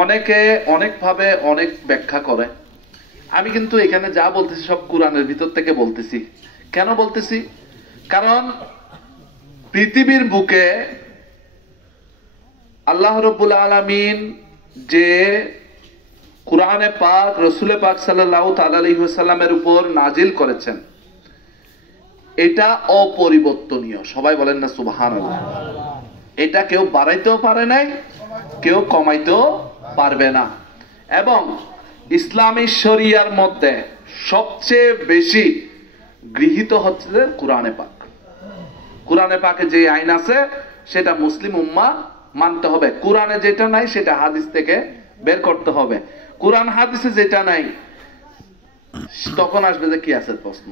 অনেকে অনেকভাবে অনেক ব্যাখ্যা করে। আমি কিন্তু এখানে যা বলতেছি সব কোরআনের ভিতর থেকে বলতেছি। কেন বলতেছি? কারণ পৃথিবীর বুকে আল্লাহ রাব্বুল আলামিন যে কুরআনে পাক রাসূলে পাক সাল্লাল্লাহু তাআলা আলাইহি ওয়াসাল্লামের উপর নাজিল করেছেন, এটা অপরিবর্তনীয়। সবাই বলেন না সুবহানাল্লাহ। এটা কেউ বাড়াইতেও পারে নাই, কেউ কমাইতেও পারবে না। এবং ইসলামী শরিয়ার মধ্যে সবচেয়ে বেশি গৃহীত হচ্ছে কোরআনে পাক। কোরআনে পাকে যে আইন আছে সেটা মুসলিম উম্মাহ মানতে হবে। কোরআনে যেটা নাই সেটা হাদিস থেকে বের করতে হবে। কোরআন হাদিসে যেটা নাই তখন আসবে যে কিয়াসের প্রশ্ন।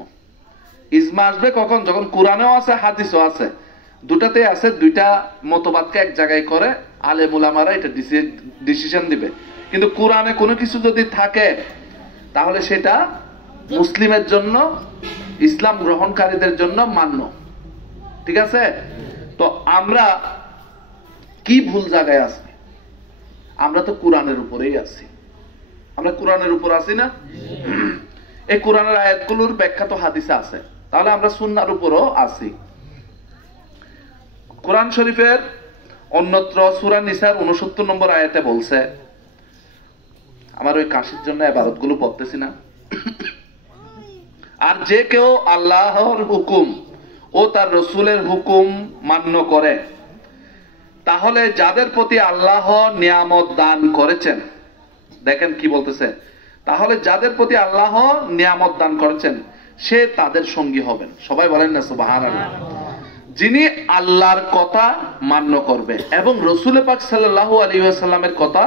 ইজমা আসবে কখন? যখন কোরআনেও আছে হাদিসও আছে, দুটাতে আছে, দুইটা মতবাদকে এক জায়গায় করে আলেম উলামারা এটা ডিসিশন দিবে। কিন্তু কোরআনে কোনো কিছু যদি থাকে তাহলে সেটা মুসলিমের জন্য, ইসলাম গ্রহণকারীদের জন্য মান্য। ঠিক আছে? তো আমরা কি ভুল জায়গায় আছি? আমরা তো কোরআনের উপরেই আছি। আমরা কোরআনের উপর আছি না? এই কোরআনের আয়াতগুলোর ব্যাখ্যা তো হাদিসে আছে, তাহলে আমরা সুন্নাহর উপরও আছি। কোরআন শরীফের অন্যত্র সূরা নিসার 69 নম্বর আয়াতে বলছে, আমার ওই কাশির জন্য ইবাদতগুলো পড়তেছি না। আর যে কেউ আল্লাহর হুকুম ও তার রাসূলের হুকুম মান্য করে, তাহলে যাদের প্রতি আল্লাহ নিয়ামত দান করেছেন, দেখেন কি বলতেছে, তাহলে যাদের প্রতি আল্লাহ নিয়ামত দান করেছেন সে তাদের সঙ্গী হবেন। সবাই বলেন না সুবহানাল্লাহ। যিনি আল্লাহর কথা মান্য করবে এবং রাসূল পাক সাল্লাল্লাহু আলাইহি ওয়াসাল্লামের কথা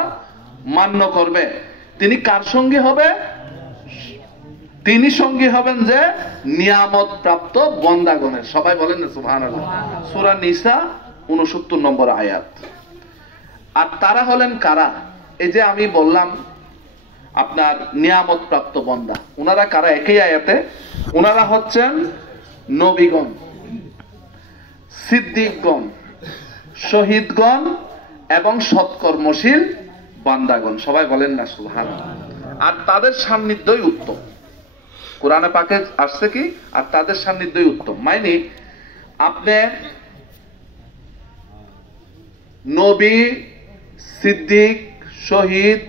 মান্য করবে, তিনি কার সঙ্গী হবে? তিনি সঙ্গী হবেন যে নিয়ামত প্রাপ্ত বান্দাগণের। সবাই বলেন না সুবহানাল্লাহ। সূরা নিসা 69 নম্বর আয়াত। আর তারা হলেন কারা? এই যে আমি বললাম আপনার নিয়ামত প্রাপ্ত বান্দা, ওনারা কারা? একই আয়াতে ওনারা হচ্ছেন নবীগণ, সিদ্দিকগণ, শহীদগণ এবং সৎকর্মশীল বান্দাগণ। সবাই বলেন না সুবহানাল্লাহ। আর তাদের সান্নিধ্যই উত্তম। কোরআনে পাকে আসছে কি? আর তাদের সান্নিধ্যই উত্তম। মানে আপনি নবী, সিদ্দিক, শহীদ,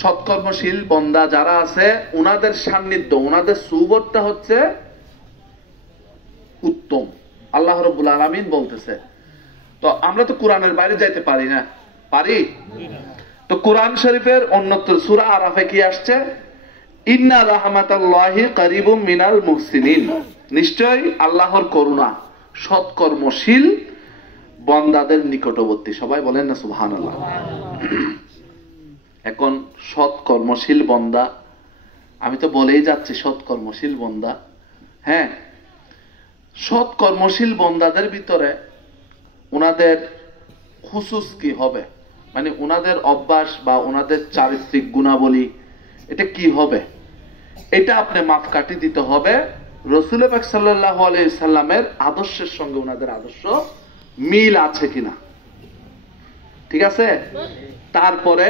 সৎকর্মশীল বান্দা যারা আছে ওনাদের সান্নিধ্য, ওনাদের সুবতটা হচ্ছে উত্তম। আল্লাহ রাব্বুল আলামিন বলতেছে। তো আমরা তো কোরআনের বাইরে যাইতে পারি না, পারি? তো কোরআন শরীফের অন্যত্র সূরা আরাফে কি আসছে? ইন্না রাহমাতাল্লাহি কারিবুম মিনাল মুহসিনিন। নিশ্চয়ই আল্লাহর করুণা সৎকর্মশীল বান্দাদের নিকটবর্তী। সবাই বলেন না সুবহানাল্লাহ। এখন সৎকর্মশীল বান্দা, আমি তো বলেই যাচ্ছি সৎকর্মশীল বান্দা। হ্যাঁ, সৎকর্মশীল বান্দাদের ভিতরে ওনাদের খুসুস কি হবে, মানে ওনাদের অভ্যাস বা ওনাদের চারিত্রিক গুণাবলী এটা কি হবে, এটা আপনি মাপকাঠি দিতে হবে রাসূল পাক সাল্লাল্লাহু আলাইহি সাল্লামের আদর্শের সঙ্গে ওনাদের আদর্শ মিল আছে কিনা। ঠিক আছে? তারপরে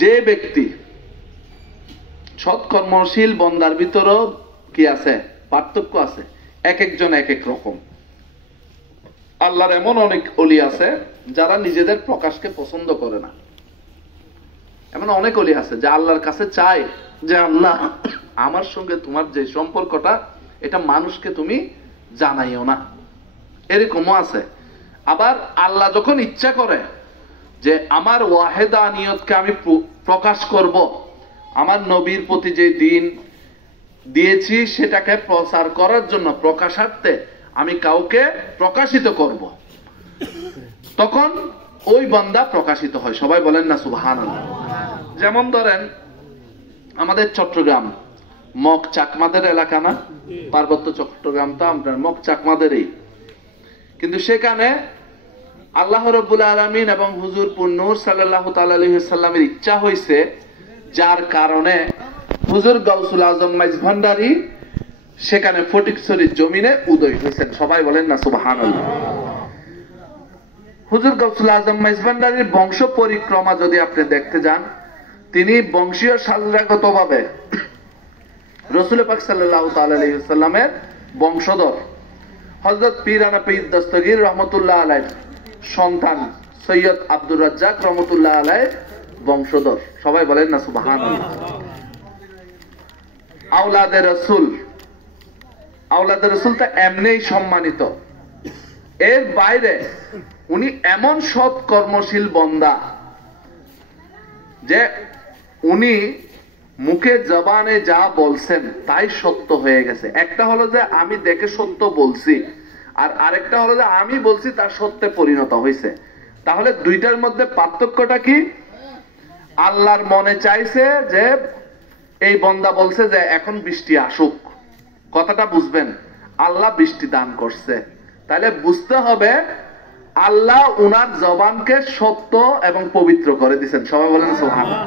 যে ব্যক্তি সৎকর্মশীল বান্দার ভিতরও কি আছে? পার্থক্য আছে। এক একজন এক এক রকম। আল্লাহর এমন অনেক ওলি আছে যারা নিজেদের প্রকাশকে পছন্দ করে না। এমন অনেক ওলি আছে যে আল্লাহর কাছে চায় যে আল্লাহ আমার সঙ্গে তোমার যে সম্পর্কটা এটা মানুষকে তুমি জানাইও না, এরকমও আছে। আবার আল্লাহ যখন ইচ্ছা করে যে আমার ওয়াহেদানিয়তকে আমি প্রকাশ করব, আমার নবীর প্রতি যে দিন দিয়েছি সেটাকে প্রচার করার জন্য প্রকাশার্থে আমি কাউকে প্রকাশিত করব, তখন ওই বান্দা প্রকাশিত হয়। সবাই বলেন না সুবহানাল্লাহ। যেমন ধরেন আমাদের চট্টগ্রাম মগ চাকমাদের এলাকা না? পার্বত্য চট্টগ্রামটা আমরা মগ চাকমাদেরই, কিন্তু সেখানে আল্লাহ রাব্বুল আলামিন এবং হুজুর নূর সাল্লাল্লাহু তাআলা আলাইহি সাল্লামের ইচ্ছা হয়েছে, যার কারণে হুজুর গাউসুল আজম মাইজ ভান্ডারী সেখানে ফটিকছড়ির জমিনে উদয় হয়েছেন। সবাই বলেন না সুবহানাল্লাহ। হুজুর গাউসুল আজম মেজবান্ডারির বংশ পরিক্রমা যদি আপনি দেখতে যান, তিনি বংশীয় সাজরাগত ভাবে রাসূল পাক সাল্লাল্লাহু তাআলা আলাইহি ওয়াসাল্লামের বংশধর। হযরত পীরানা পীর দস্তগীর রহমাতুল্লাহ আলাইহি সন্তান সৈয়দ আব্দুর রাজ্জাক রহমাতুল্লাহ আলাইহি বংশধর। সবাই বলেন না সুবহানাল্লাহ। আওলাদে রাসূল, আওলাদে রাসূল তো এমনিই সম্মানিত, এর বাইরে উনি এমন সৎ কর্মশীল বন্দা যে উনি মুখে জবানে যা বলছেন তাই সত্য হয়ে গেছে। একটা হলো যে আমি দেখে সত্য বলছি, আর আরেকটা হলো যে আমি বলছি তা সত্যে পরিণত হয়েছে। তাহলে দুইটার মধ্যে পার্থক্যটা কি? আল্লাহর মনে চাইছে যে এই বন্দা বলছে যে এখন বৃষ্টি আসুক, কথাটা বুঝবেন, আল্লাহ বৃষ্টি দান করছে, তাহলে বুঝতে হবে আল্লাহ উনার জবানকে সত্য এবং পবিত্র করে দিয়েছেন। সবাই বলেন সুবহানাল্লাহ।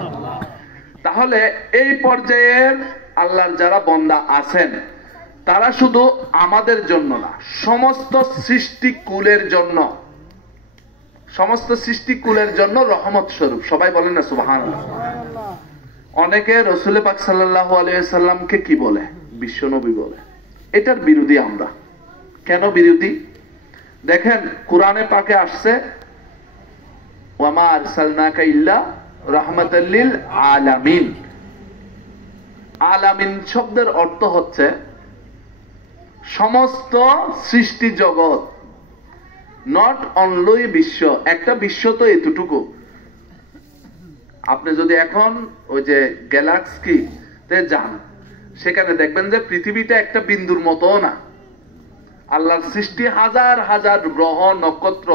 তাহলে এই পর্যায়ের আল্লাহর যারা বন্দা আছেন তারা শুধু আমাদের জন্য না, সমস্ত সৃষ্টিকুলের জন্য, সমস্ত সৃষ্টিকুলের জন্য রহমত স্বরূপ। সবাই বলেন না সুবহানাল্লাহ। অনেকে রাসূল পাক সাল্লাল্লাহু আলাইহি ওয়াসাল্লামকে কি বলে? বিশ্বনবী বলে। এটার বিরোধী আমরা। কেন বিরোধী? দেখেন কোরআনে পাকে আসছে ওয়ামা আরসালনাকা ইল্লা রাহমাতাল লিল আলামিন। আলামিন শব্দের অর্থ হচ্ছে সমস্ত সৃষ্টি জগৎ, নট অনলি বিশ্ব। একটা বিশ্ব তো এতটুকু। আপনি যদি এখন ওই যে গ্যালাক্সিতে যান, সেখানে দেখবেন যে পৃথিবীটা একটা বিন্দুর মতো না। আল্লাহর সৃষ্টি হাজার হাজার গ্রহ, নক্ষত্র,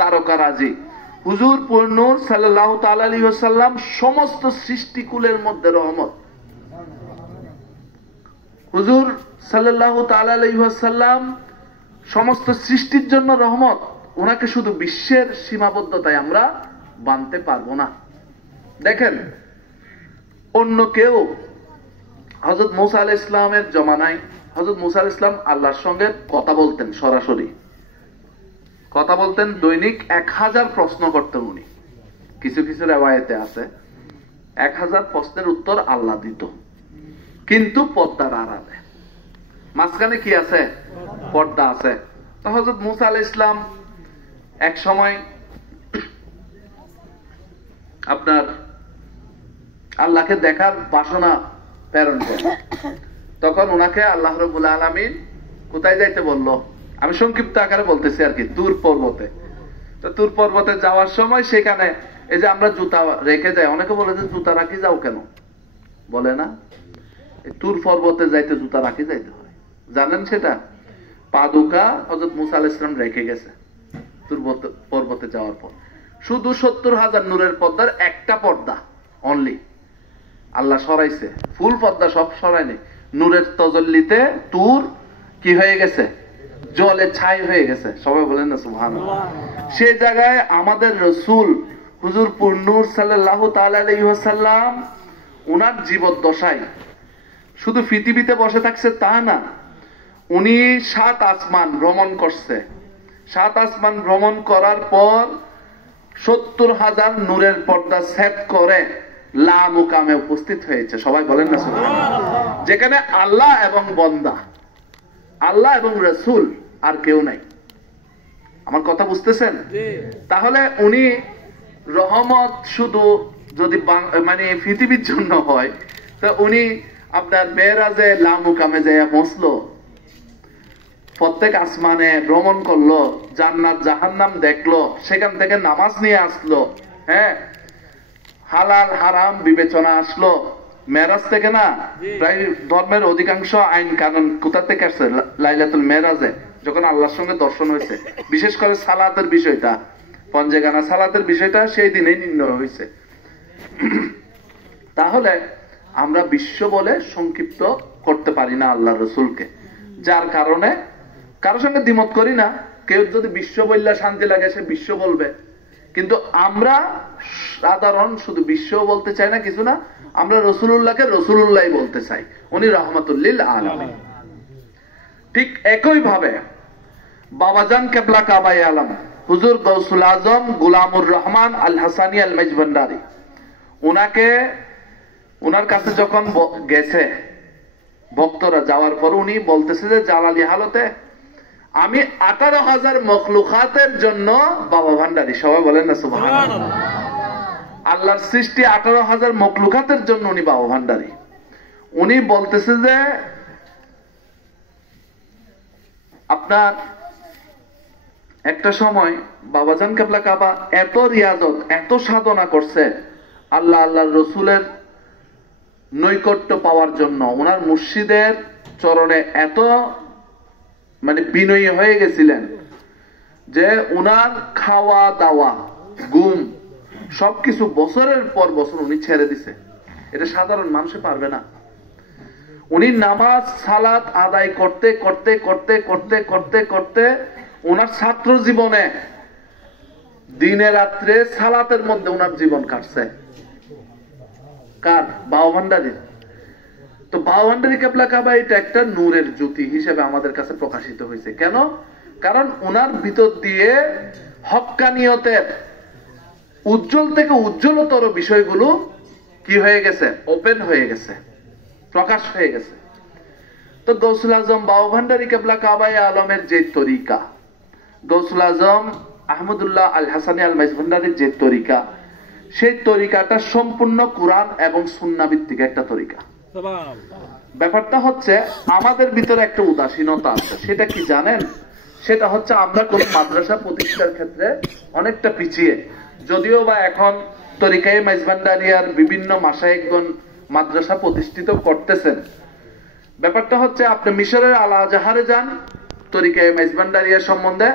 তারকারাজি। হুজুর নূর সাল্লাল্লাহু তাআলা আলাইহি ওয়াসাল্লাম সমস্ত সৃষ্টিকুলের মধ্যে রহমত। হুজুর সাল্লাল্লাহু তাআলা আলাইহি ওয়াসাল্লাম সমস্ত সৃষ্টির জন্য রহমত। ওনাকে শুধু বিশ্বের সীমাবদ্ধতায় আমরা বানতে পারবো না। দেখেন অন্য কেউ হযরত মুসা আলাইহিস সালামের জমানায় হযরত মুসা আলাইহিস সালাম আল্লাহর সঙ্গে কথা বলতেন, সরাসরি কথা বলতেন। দৈনিক 1000 প্রশ্ন করতেন উনি। কিছু কিছু রিওয়ায়াতে আছে 1000 প্রশ্নের উত্তর আল্লাহ দিত, কিন্তু পর্দার আড়ালে। মাঝখানে কি আছে? পর্দা আছে। তো হযরত মুসা আলাইহিস সালাম এক সময় আপনার আল্লাহকে দেখার বাসনা প্রেরণ করেন। তখন ওনাকে আল্লাহ রাব্বুল আলামিন কোথায় যাইতে বললো? আমি সংক্ষিপ্ত আকারে বলতেছি আর কি, তুর পর্বতে। তো তুর পর্বতে যাওয়ার সময় সেখানে এই যে আমরা জুতা রেখে যাই, অনেকে বলে যে জুতা রাখি যাও কেন? বলে না, তুর পর্বতে যাইতে জুতা রাখি যাইতে হয়। জানেন সেটা? পাদুকা হযরত মুসা আলাইহিস সালাম রেখে গেছে তুর পর্বতে যাওয়ার পর। শুধু 70,000 নূরের পর্দার একটা পর্দা অনলি আল্লাহ সরাইছে, ফুল পর্দা সব সরায়নি। নূরের তজল্লিতে তুর কি হয়ে গেছে? জলে ছাই হয়ে গেছে। সবাই বলেন না সুবহানাল্লাহ। সেই জায়গায় আমাদের রাসূল হুজুর নূর সাল্লাল্লাহু তাআলা আলাইহি ওয়াসাল্লাম ওনার জীবদ্দশায় শুধু পৃথিবীতে বসে থাকছে তা না, উনি 7 আসমান ভ্রমণ করছে। 7 আসমান ভ্রমণ করার পর 70,000 নূরের পর্দা সেট করে লা মুকামে উপস্থিত হয়েছে। সবাই বলেন না সুবহানাল্লাহ। যেখানে আল্লাহ এবং বন্দা, আল্লাহ এবং রাসূল, আর কেউ নাই। আমার কথা বুঝতেছেন? তাহলে উনি রহমত শুধু যদি মানে পৃথিবীর জন্য হয়, তো উনি আপনার মেরাজে লা মুকামে যায় পৌঁছলো, প্রত্যেক আসমানে ভ্রমণ করলো, জান্নাত জাহান্নাম দেখলো, সেখান থেকে নামাজ নিয়ে আসলো, হ্যাঁ, হালাল হারাম বিবেচনা আসলো। মেরাজ থেকে না, প্রায় ধর্মের অধিকাংশ আইন কানুন কোথা থেকে আসছে? লাইলাতুল মেরাজে, যখন আল্লাহর সঙ্গে দর্শন হয়েছে। বিশেষ করে সালাতের বিষয়টা, পঞ্জেগানা সালাতের বিষয়টা সেই দিনেই নির্ণয় হয়েছে। তাহলে আমরা বিশ্ব বলে সংক্ষিপ্ত করতে পারি না আল্লাহ রসুলকে, যার কারণে কারো সঙ্গে দ্বিমত করি না। কেউ যদি বিশ্ব বললে শান্তি লাগে সে বিশ্ব বলবে, কিন্তু আমরা সাধারণ শুধু বিশ্ব বলতে চাই না, কিছু না, আমরা রসুলুল্লাহকে রসুলুল্লাহ বলতে চাই। উনি রাহমাতুল লিল আলামিন। ঠিক একই ভাবে বাবাজান কেবলা কাবাই আলম হুজুর গৌসুল আজম গোলামুর রহমান আল হাসানি আল মাইজভান্ডারি, উনার কাছে যখন গেছে ভক্তরা, যাওয়ার পর উনি বলতেছে যে জালালি হালতে আমি 18,000 মখলুকাতের জন্য বাবা ভান্ডারি। সবাই বলেন না সুবহানাল্লাহ। আল্লাহর সৃষ্টি 18,000 মখলুকাতের জন্য উনি বাবা ভান্ডারি। উনি বলতেছে যে আপনার একটা সময় বাবাজান কেবলা কাবা এত রিয়াজত, এত সাধনা করছে আল্লাহর রসুলের নৈকট্য পাওয়ার জন্য, ওনার মুর্শিদের চরণে এত বিনয়ী হয়ে গেছিলেন যে উনার খাওয়া দাওয়া, ঘুম সবকিছু বছরের পর বছর উনি ছেড়ে দিছে। এটা সাধারণ মানুষে পারবে না। উনি নামাজ সালাত আদায় করতে করতে করতে করতে করতে করতে ওনার ছাত্র জীবনে দিনে রাত্রে সালাতের মধ্যে ওনার জীবন কাটছে। কার? বাবা ভান্ডারীর। তো বাবা ভান্ডারী কেবলা কাবা এটা একটা নূরের জ্যোতি হিসেবে আমাদের কাছে প্রকাশিত হয়েছে। কেন? কারণ ওনার ভিতর দিয়ে হক্কানিয়তের উজ্জ্বল থেকে উজ্জ্বলতর বিষয়গুলো কি হয়ে গেছে? ওপেন হয়ে গেছে, প্রকাশ হয়ে গেছে। তো গৌসুল আজম বাবা ভান্ডারী কেবলা কাবায়ে আলমের যে তরিকা, গৌসুল আজম আহমদুল্লাহ আল হাসানি আল মাইজভান্ডারীর যে তরিকা, সেই তরিকাটা সম্পূর্ণ কোরআন এবং সুন্নাহ ভিত্তিক একটা তরিকা। ব্যাপারটা হচ্ছে আমাদের ভিতরে একটা উদাসীনতা আছে। সেটা কি জানেন? সেটা হচ্ছে আমরা কোন মাদ্রাসা প্রতিষ্ঠার ক্ষেত্রে অনেকটা পিছিয়ে। যদিও বা এখন তরিকায়ে মাইজভান্ডারিয়ার বিভিন্ন মাশায়েখগণ মাদ্রাসা প্রতিষ্ঠিত করতেছেন। ব্যাপারটা হচ্ছে আপনি মিশরের আল আজহারে যান, তরিকায়ে মাইজভান্ডারিয়া সম্বন্ধে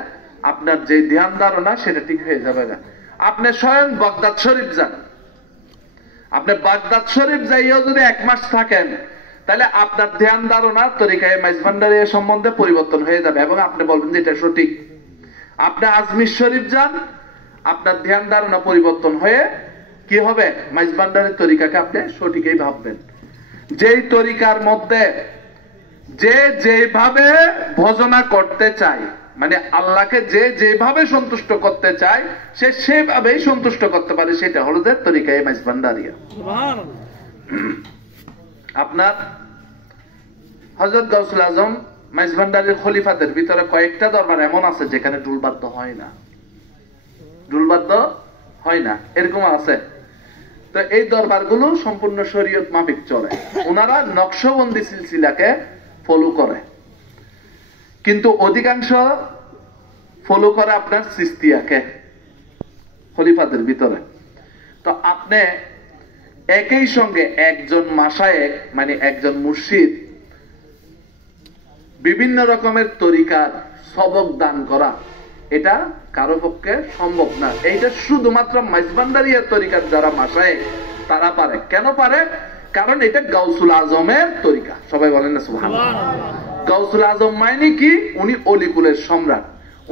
আপনার যে ধ্যান ধারণা সেটা ঠিক হয়ে যাবে না। আপনি স্বয়ং বাগদাদ শরীফ যান, আপনি বাগদাদ শরীফ যাইও যদি 1 মাস থাকেন, তাহলে আপনার ধ্যান ধারণা তরিকায়ে মাইজভান্ডারিয়া সম্বন্ধে পরিবর্তন হয়ে যাবে এবং আপনি বলবেন যে এটা সঠিক। আপনি আজমির শরীফ যান, আপনার ধ্যান ধারণা পরিবর্তন হয়ে কি হবে? মাইজভান্ডারির তরিকাকে আপনি সঠিকই ভাববেন। যেই তরিকার মধ্যে যে যেভাবে ভজনা করতে চায়, আল্লাহকে যে যেভাবে সন্তুষ্ট করতে চায় সে সেভাবেই সন্তুষ্ট করতে পারে, সেটা হলো যে তরিকায়ে মাইজভান্ডারিয়া। আপনার হযরত গাউসুল আজম মাইজভান্ডারির খলিফাদের ভিতরে কয়েকটা দরবার এমন আছে যেখানে ঢুলবাদ্য হয় না, ঢুলবাদ্য হয় না, এরকম আছে। তো এই দরবারগুলো সম্পূর্ণ শরীয়ত মাফিক চলে। ওনারা নকশবন্দি সিলসিলাকে ফলো করে, কিন্তু অধিকাংশ ফলো করে আপনার চিশতিয়াকে খলিফাদের ভিতরে। তো আপনি একই সঙ্গে একজন মাশায়েখ একজন মুর্শিদ বিভিন্ন রকমের তরিকার সবক দান করা, এটা কারো পক্ষে সম্ভব না। এইটা শুধুমাত্র মাইজভান্ডারিয়ার তরিকার যারা মাশায়েখ তারা পারে। কেন পারে? কারণ এটা গাউসুল আজমের তরিকা। সবাই বলেন না সুবহানাল্লাহ। গাউসুল আজম মানে কি? উনি অলিকুলের সম্রাট।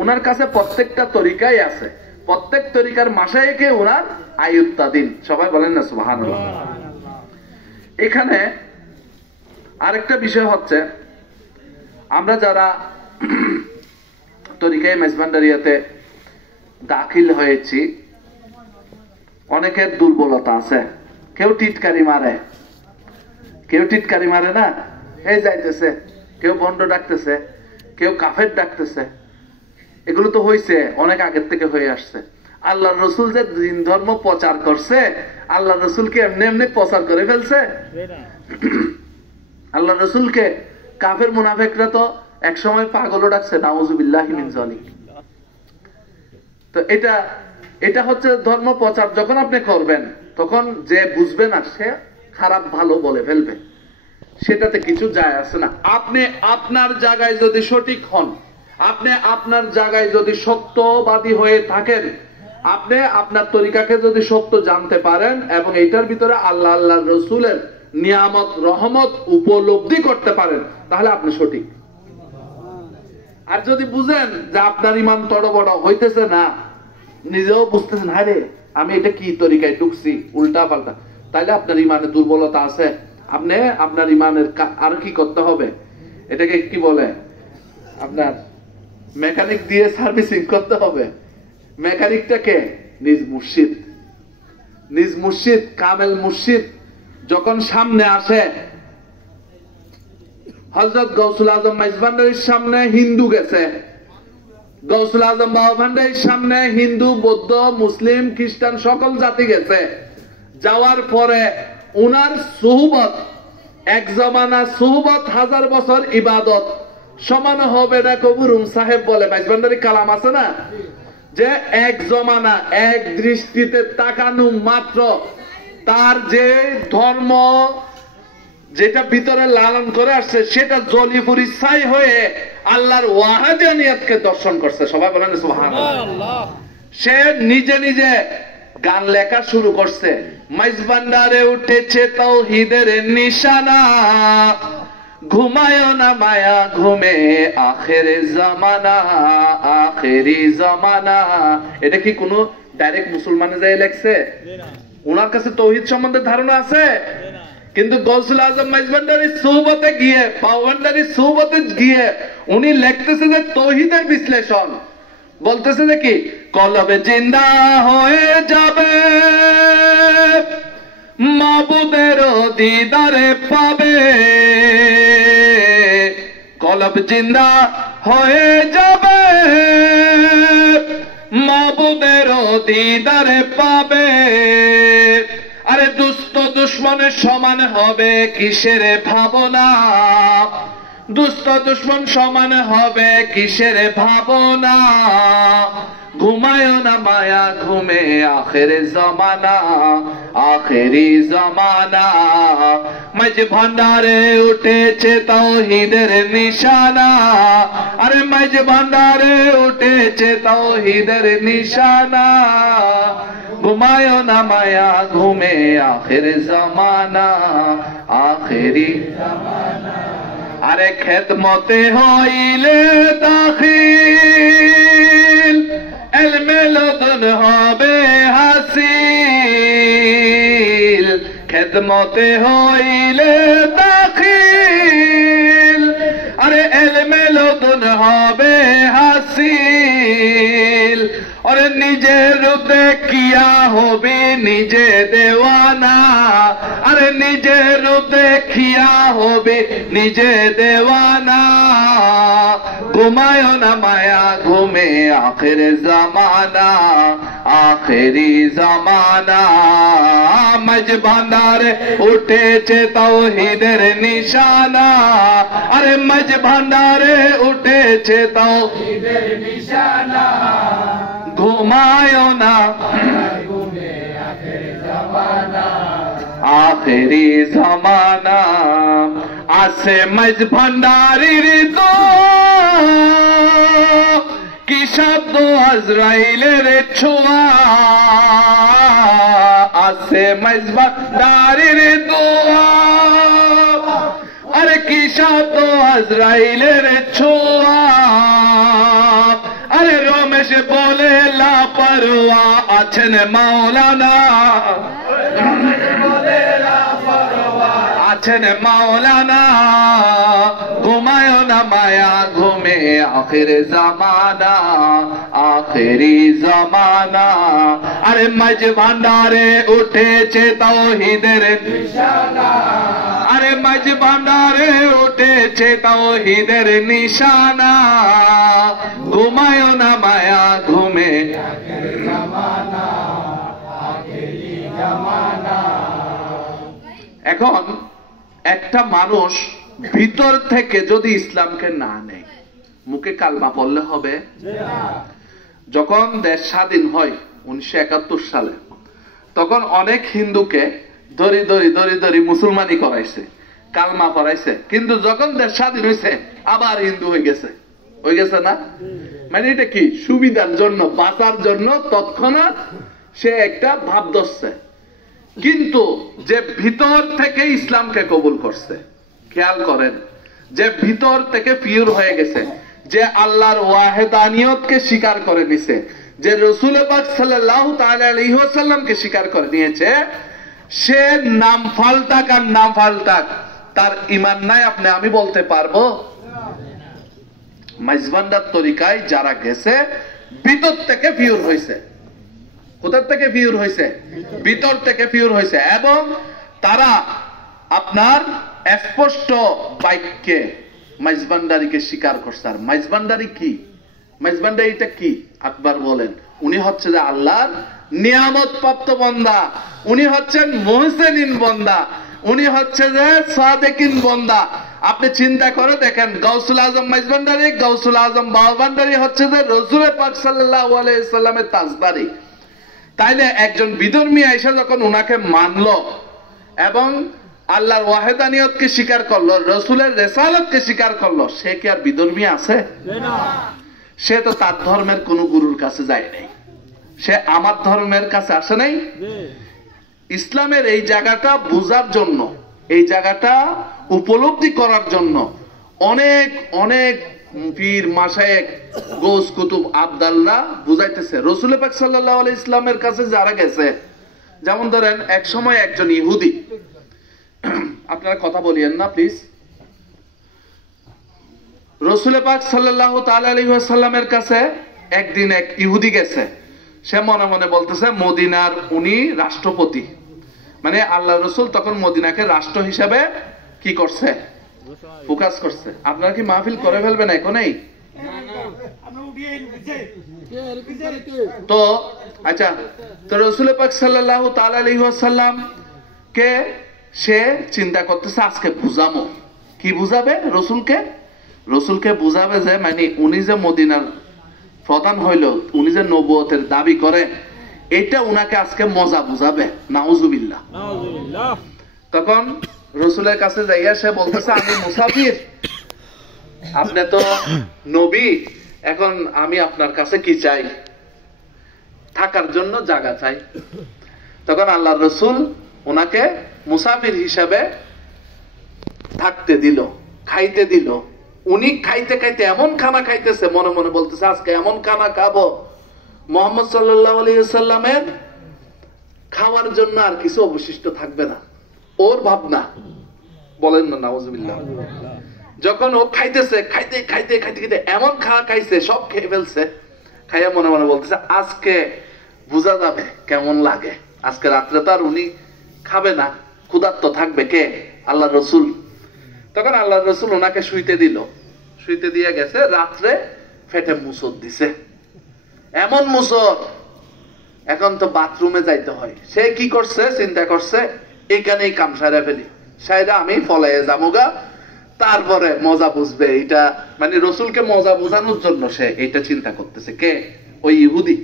ওনার কাছে প্রত্যেকটা তরিকাই আছে, প্রত্যেক তরিকার মাশায়েখে ওনার আয়ুত্তাদিন। সবাই বলেন না সুবহানাল্লাহ। এখানে আরেকটা বিষয় হচ্ছে, আমরা যারা তরিকায়ে মাইজভান্ডারিয়াতে দাখিল হয়েছি, অনেকের দুর্বলতা আছে। কেউ টিটকারি মারে, কেউ টিটকারি মারে না, এই যাইতেছে, কেউ বন্ড ডাকতেছে, কেউ কাফের ডাকতেছে। এগুলো তো হয়েছে, অনেক আগের থেকে হয়ে আসছে। আল্লাহ রসুল যে দিন ধর্ম প্রচার করছে, আল্লাহ রসুলকে এমনি এমনি প্রচার করে ফেলছে? আল্লাহ রসুলকে কাফের মুনাফিকরা তো এক সময় পাগলও ডাকছে, নাউযুবিল্লাহি মিন যালিক। তো এটা হচ্ছে ধর্ম প্রচার। যখন আপনি করবেন তখন যে বুঝবে না সে খারাপ ভালো বলে ফেলবে, সেটাতে কিছু যায় আসে না। আপনি আপনার জায়গায় যদি সঠিক হন, আপনি আপনার জায়গায় যদি সত্যবাদী হয়ে থাকেন, আপনি আপনার তরিকাকে যদি সত্য জানতে পারেন এবং এইটার ভিতরে আল্লাহ রসুলের নিয়ামত রহমত উপলব্ধি করতে পারেন, তাহলে আপনি সঠিক। আর যদি বুঝেন যে আপনার ইমান তড়বড় হইতেছে না, নিজেও বুঝতেছেন আরে আমি এটা কি তরিকায় ঢুকছি উল্টা পাল্টা, তাহলে আপনার ইমানে দুর্বলতা আছে। আপনি আপনার ইমানের আর কি করতে হবে? এটাকে কি বলে? আপনার মেকানিক দিয়ে সার্ভিসিং করতে হবে। মেকানিকটা কে? নিজ মুর্শিদ। নিজ মুর্শিদ, কামেল মুর্শিদ যখন সামনে আসে, হযরত গৌসুল আজম মাইজভান্ডারীর সামনে হিন্দু গেছে, গৌসুল আজম বাবা ভান্ডারীর সামনে হিন্দু, বৌদ্ধ, মুসলিম, খ্রিস্টান সকল জাতি গেছে। যাওয়ার পরে উনার সুহবত, এক জমানা সুহবত 1000 বছর ইবাদত সমান হবে না। কবুরুম সাহেব বলে, মাইজভান্ডারী কালাম আছে না, যে এক জমানা, এক দৃষ্টিতে তাকানো মাত্র তার যে ধর্ম যেটা ভিতরে লালন করে আসছে সেটা জলিপুরি ছাই হয়ে আল্লাহর ওয়াহাদানিয়াতকে দর্শন করছে। সবাই বলেন সুবহানাল্লাহ। সে নিজে নিজে গান লেখা শুরু করছে, মাইজভান্ডারে উঠেছে তাওহীদের নিশানা, ঘুমায় না মায়া ঘুমে আখেরে জামানা, আখেরি জামানা। এটা কি কোনো ডাইরেক্ট মুসলমানে যাই লেখছে? ওনার কাছে তাওহীদ সম্বন্ধে ধারণা আছে? কিন্তু গৌসুল আজম মাইজভান্ডারীর সুহবতে গিয়ে, বাউভান্ডারীর সুহবতে গিয়ে উনি লিখতেছে যে তাওহীদের বিশ্লেষণ, বলতেছে যে কি, কলবে জিন্দা হয়ে যাবে, মাবুদের দিদারে পাবে, কলব জিন্দা হয়ে যাবে, মাবুদের দিদারে পাবে। আরে দুষ্ট দুশ্মনের সমান হবে কিসের ভাবনা, দুষ্ট দুশ্মন সমান হবে কিসের ভাবনা, ঘুমায় না মায়া ঘুমে আখেরে জামানা, আখেরি জামানা। মাইজভান্ডারে উঠেছে তাওহীদের নিশানা, আরে মাইজভান্ডারে উঠেছে তাওহীদের নিশানা, ঘুমায় না মায়া ঘুমে আখের জামানা, আখেরি জামানা। আরে খেদমতে হইলে দাখিল, ইলমে লদুন হবে হাসিল, খেদমতে হইলে দাখিল, আরে ইলমে লদুন হবে হাসিল। আরে নিজের রূপ দেখিয়া হবে নিজে দেওয়ানা, আরে নিজের রূপ দেখিয়া হবে নিজে দেওয়ানা, ঘুমায় না মায়া ঘুমে আখের জামানা, আখেরি জামানা। মাইজভান্ডারে উঠেছে তাওহীদের নিশানা, আরে মাইজভান্ডারে উঠেছে তাওহীদের নিশানা, ঘুমায় না ঘুমে আখেরি জামানা, আখেরি জামানা। আসে মাইজভান্ডারীর দোয়া, কি শব্দ আজরাইলের ছোঁয়া, আসে মাইজভান্ডারীর দোয়া, আরে কি শব্দ আজরাইলের ছোঁয়া। আরে রমেশ বলে লাপরোয়া আছেন মাওলানা, আছেন মাওলানা, ঘুমায় না মায়া ঘুমে আখের জামানা, আখেরি জামানা। আরে মাইজভান্ডারে উঠেছে তাওহীদের নিশানা, আরে মাইজভান্ডারে উঠেছে তাওহীদের নিশানা, ঘুমায় না মায়া ঘুমে আখের জামানা, আখেরি জামানা। এখন একটা মানুষ ভিতর থেকে যদি ইসলামকে না নেয়, মুখে কালমা পড়লে হবে? যখন দেশ স্বাধীন হয় 1971 সালে, তখন অনেক হিন্দুকে ধরি ধরি ধরি ধরি মুসলমানি করাইছে, কালমা পড়াইছে, কিন্তু যখন দেশ স্বাধীন হয়েছে আবার হিন্দু হয়ে গেছে, হয়ে গেছে না? মানে এটা কি সুবিধার জন্য, বাঁচার জন্য তৎক্ষণাৎ সে একটা ভাব ধরছে, কিন্তু যে ভিতর থেকে ইসলামকে কবুল করছে, খেয়াল করেন, যে ভিতর থেকে পিওর হয়ে গেছে, যে আল্লাহর ওয়াহেদানিয়তকে স্বীকার করে নিছে, যে রাসূল পাক সাল্লাল্লাহু তাআলা আলাইহি ওয়াসাল্লামকে স্বীকার করে নিয়েছে, সে নাম ফালতাক আর না ফালতাক তার ঈমান নাই আপনি আমি বলতে পারবো? মাইজভান্ডার তরিকায় যারা গেছে ভিতর থেকে পিওর হয়েছে। কোথা থেকে পিওর হয়েছে? ভিতর থেকে পিওর হয়েছে। এবং তারা আপনার স্পষ্ট বাক্যে মাইজবান্ডারিকে স্বীকার করছে। আর মাইজবান্ডারি কি? মাইজবান্ডারিটা কি? আকবর বলেন উনি হচ্ছে যে আল্লাহর নিয়ামত প্রাপ্ত বান্দা, উনি হচ্ছেন মুহসিন বান্দা, উনি হচ্ছে যে সাদেকিন বান্দা। আপনি চিন্তা করে দেখেন, গাউসুল আজম মাইজবান্ডারি, গাউসুল আজম বাওয়াবান্ডারি হচ্ছে যে রাসূল পাক সাল্লাল্লাহু আলাইহি সাল্লামের তাজদারি। তাইলে একজন বিধর্মী আয়েশা যখন উনাকে মানলো এবং আল্লাহর ওয়াহেদানিয়তকে স্বীকার করলো, রাসূলের রিসালাতকে স্বীকার করলো, সে কি আর বিধর্মী আছে? সে তো তার ধর্মের কোন গুরুর কাছে যায় নাই, সে আমার ধর্মের কাছে আসে নাই। ইসলামের এই জায়গাটা বোঝার জন্য, এই জায়গাটা উপলব্ধি করার জন্য অনেক অনেক পীর মাশায়েখ গৌস কুতুব আবদাল্লাহ বুঝাইতেছে। রাসূল পাক সাল্লাল্লাহু আলাইহি ইসলামের কাছে যারা গেছে, যেমন ধরেন এক সময় একজন ইহুদি, আপনারা কথা বলিয়েন না প্লিজ, রাসূল পাক সাল্লাল্লাহু তাআলা আলাইহি ওয়াসাল্লামের কাছে একদিন এক ইহুদি গেছে। সে মনে মনে বলতেছে মদিনার উনি রাষ্ট্রপতি, মানে আল্লাহ রাসূল তখন মদিনাকে রাষ্ট্র হিসাবে কি করছে? ফোকাস করছে। আপনারা কি মাহফিল করে ফেলবেন এখনই? তো আচ্ছা, তো রাসূল পাক সাল্লাল্লাহু তাআলা আলাইহি ওয়াসাল্লাম কে সে চিন্তা করতেছে আজকে বুঝাবো। কি বুঝাবে রাসূলকে? রাসূলকে বুঝাবে যে মানে উনি যে মদিনার প্রধান হইল, উনি যে নবুয়তের দাবি করে, এটা উনাকে আজকে মজা বুঝাবে। নাউজুবিল্লাহ। তখন রাসূলের কাছে যাইয়া সে বলতেছে আমি মুসাফির, আপনি তো নবী, এখন আমি আপনার কাছে কি চাই? থাকার জন্য জায়গা চাই। তখন আল্লাহর রাসূল ওনাকে মুসাফির হিসাবে থাকতে দিল, খাইতে দিল। উনি খাইতে খাইতে এমন খানা খাইতেছে, মনে মনে বলতেছে আজকে এমন খানা খাবো মুহাম্মদ সাল্লাল্লাহু আলাইহি ওয়াসাল্লামের খাওয়ার জন্য আর কিছু অবশিষ্ট থাকবে না। ওর ভাবনা, বলেন না নাউজুবিল্লাহ। যখন ও খাইতেছে, খাইতে খাইতে খাইতে খাইতে এমন খাওয়া খাইছে, সব খেয়ে ফেলছে। খাইয়া মনে মনে বলতেছে আজকে বুঝা যাবে কেমন লাগে। আজকে রাত্রে তো আর উনি খাবে না, ক্ষুধার্ত থাকবে কে? আল্লাহ রাসূল। তখন আল্লাহ রাসূল ওনাকে শুইতে দিল, শুইতে দিয়ে গেছে। রাত্রে ফেটে মুসর দিছে, এমন মুসর, এখন তো বাথরুমে যাইতে হয়। সে কি করছে? চিন্তা করছে এখানেই কাম সারা ফেলি, সাইরা আমি ফলাইয়ে যাবো গা, তারপরে মজা বুঝবে। এটা মানে রাসূলকে মজা বোঝানোর জন্য সে এটা চিন্তা করতেছে। কে? ওই ইহুদি।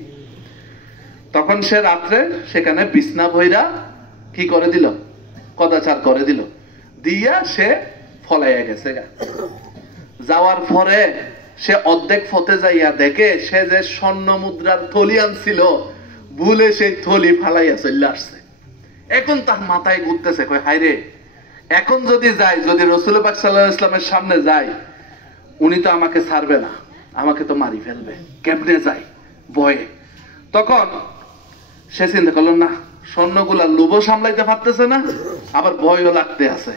তখন সে রাত্রে সেখানে বিছনা ভইরা কি করে দিল? কদাচার করে দিল, দিয়া সে ফলাইয়া গেছে গা। যাওয়ার পরে সে অর্ধেক ফতে যাইয়া দেখে সে যে স্বর্ণ মুদ্রার থলি আনছিল, ভুলে সেই থলি ফালাইয়া চলে আসছে। এখন তার মাথায় ঘুরতেছে, কয় হায় রে, এখন যদি যাই, যদি রাসূল পাক সাল্লাল্লাহু আলাইহি ওয়াসাল্লামের সামনে যাই, উনি তো আমাকে ছাড়বে না, আমাকে তো মারি ফেলবে, কেমনে যাই ভয়ে। তখন সে চিন্তা করলো না, স্বর্ণগুলা লোভও সামলাইতে পারতেছে না, আবার ভয়ও লাগতে আছে।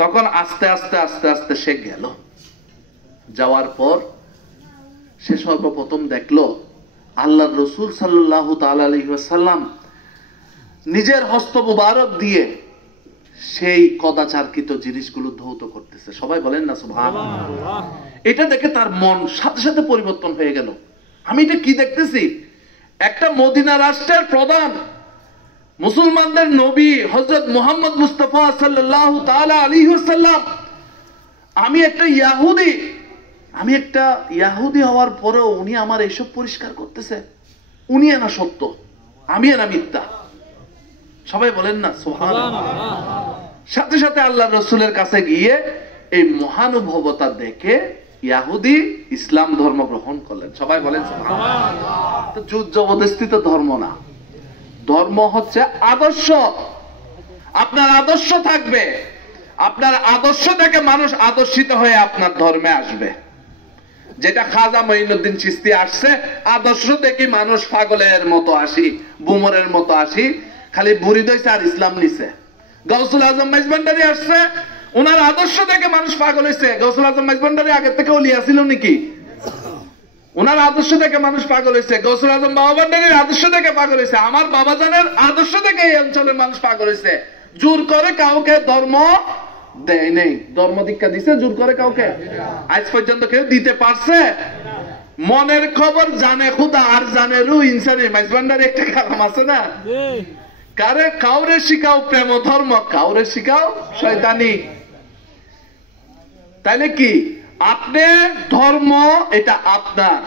তখন আস্তে আস্তে আস্তে আস্তে সে গেল। যাওয়ার পর সে সর্বপ্রথম দেখলো আল্লাহর রাসূল সাল্লাল্লাহু তাআলা আলাইহি ওয়াসাল্লাম নিজের হস্ত মুবারক দিয়ে সেই কদাচারকৃত জিনিসগুলো ধৌত করতেছে। সবাই বলেন না সুবহানাল্লাহ। এটা দেখে তার মন সাথে সাথে পরিবর্তন হয়ে গেল। আমি এটা কি দেখতেছি? একটা মদিনা রাষ্ট্রের প্রধান, মুসলমানদের নবী হযরত মুহাম্মদ মুস্তাফা সাল্লাল্লাহু তাআলা আলাইহি ওয়াসাল্লাম, আমি একটা ইহুদি, আমি একটা ইহুদি হওয়ার পরেও উনি আমার এসব পরিষ্কার করতেছে। উনি না সত্য, আমি না মিথ্যা। সবাই বলেন না সুবহানাল্লাহ। সাথে সাথে আল্লাহ রাসূলের কাছে গিয়ে এই মহানুভবতা দেখে ইহুদি ইসলাম ধর্ম গ্রহণ করলেন। সবাই বলেন সুবহানাল্লাহ। তো যুদ্ধ জবরদস্তি তো ধর্ম না, ধর্ম হচ্ছে আদর্শ। আপনার আদর্শ থাকবে, আপনার আদর্শ থেকে মানুষ আদর্শিত হয়ে আপনার ধর্মে আসবে। যেটা খাজা মঈনুদ্দিন চিশতি আসছে, আদর্শ দেখি মানুষ পাগলের মতো আসি, বুমরের মতো আসি, খালি মুরিদ হইছে আর ইসলাম নিছে। গাউসুল আজম মাইজভান্ডারি আসছে, ওনার আদর্শ দেখে মানুষ পাগল হইছে। গাউসুল আজম মাইজভান্ডারি আগে থেকে ওলিয়া ছিল নাকি? ওনার আদর্শ থেকে মানুষ পাগল হয়েছে, গৌসুল আজম বাবা ভান্ডারীর আদর্শ থেকে পাগল হয়েছে, আমার বাবাজানের আদর্শ থেকে এই অঞ্চলের মানুষ পাগল হয়েছে। জোর করে কাউকে ধর্ম দেয় নেই, ধর্ম দীক্ষা দিছে জোর করে কাউকে আজ পর্যন্ত কেউ দিতে পারছে? মনের খবর জানে খুদা আর জানে রু ইনসানি, মাইজ ভান্ডারে একটা কালাম আছে না, কাউরে শিখাও প্রেম ধর্ম, কাউরে শিখাও শয়তানি। তাইলে কি আপনি ধর্ম এটা আপনার,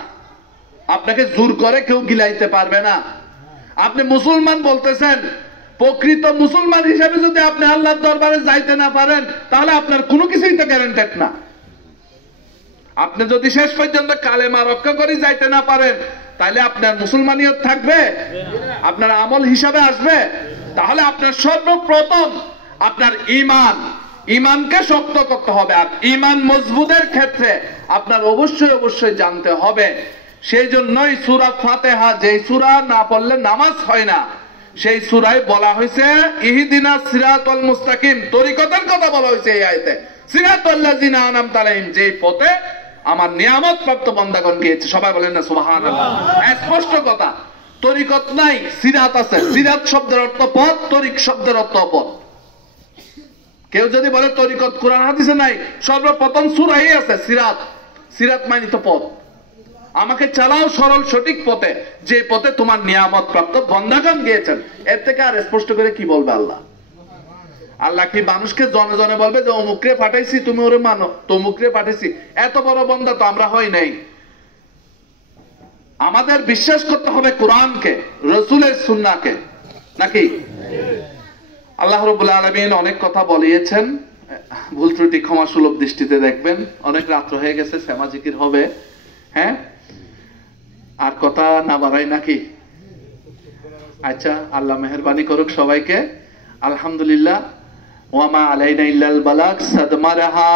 আপনাকে জোর করে কেউ গিলাইতে পারবে না। আপনি মুসলমান বলতেছেন, প্রকৃত মুসলমান হিসেবে যদি আপনি আল্লাহর দরবারে যাইতে না পারেন তাহলে আপনার কোনো কিছুই তো গ্যারান্টেড না। আপনি যদি শেষ পর্যন্ত কালেমা রক্ষা করে যাইতে না পারেন তাহলে আপনার মুসলমানিয়ত থাকবে, আপনার আমল হিসাবে আসবে? তাহলে আপনার সর্বপ্রথম আপনার ইমানকে শক্ত করতে হবে। আর ইমান মজবুতের ক্ষেত্রে আপনার অবশ্যই অবশ্যই জানতে হবে। সেই জন্যই সূরা ফাতিহা, যে সূরা না পড়লে নামাজ হয় না, সেই সূরায় বলা হয়েছে ইহদিনাস সিরাতাল মুস্তাকিম, তরিকতের কথা বলা হয়েছে এই আয়াতে। সিরাতাল লাযিনা আনআমতা আলাইহিম, যে পথে আমার নিয়ামত প্রাপ্ত বান্দাগণ গিয়েছে। সবাই বলেন না সুবহানাল্লাহ। স্পষ্ট কথা, তরিকত নাই, সিরাত আছে। সিরাত শব্দের অর্থ পথ, তরিক শব্দের অর্থ পথ। কেউ যদি বলে তরিকত কোরআন হাদিসে নাই, সর্বপ্রথম সূরায় আছে সিরাত। সিরাত মানে তো পথ। আমাকে চালাও সরল সঠিক পথে, যে পথে তোমার নিয়ামত প্রাপ্ত বান্দাগণ গিয়েছেন। এর থেকে আর স্পষ্ট করে কি বলবে আল্লাহ? আল্লাহ কি মানুষকে জনে জনে বলবে যে অমুকরে পাঠাইছি তুমি ওরে মানো, তমুকরে পাঠাইছি? এত বড় বান্দা তো আমরা হই নাই। আমাদের বিশ্বাস করতে হবে কোরআনকে, রাসূলের সুন্নাহকে, নাকি? আল্লাহ রাব্বুল আলামিন অনেক কথা বলিয়েছেন, ভুল ত্রুটি ক্ষমা সুলভ দৃষ্টিতে দেখবেন। অনেক রাত্র হয়ে গেছে, সেমা জিকির হবে। হ্যাঁ, আর কথা না বাড়াই নাকি? আচ্ছা, আল্লাহ মেহেরবানি করুক সবাইকে। আলহামদুলিল্লাহ। ওয়া মা আলাইনা ইল্লাল বালাগ। সাদমারাহা।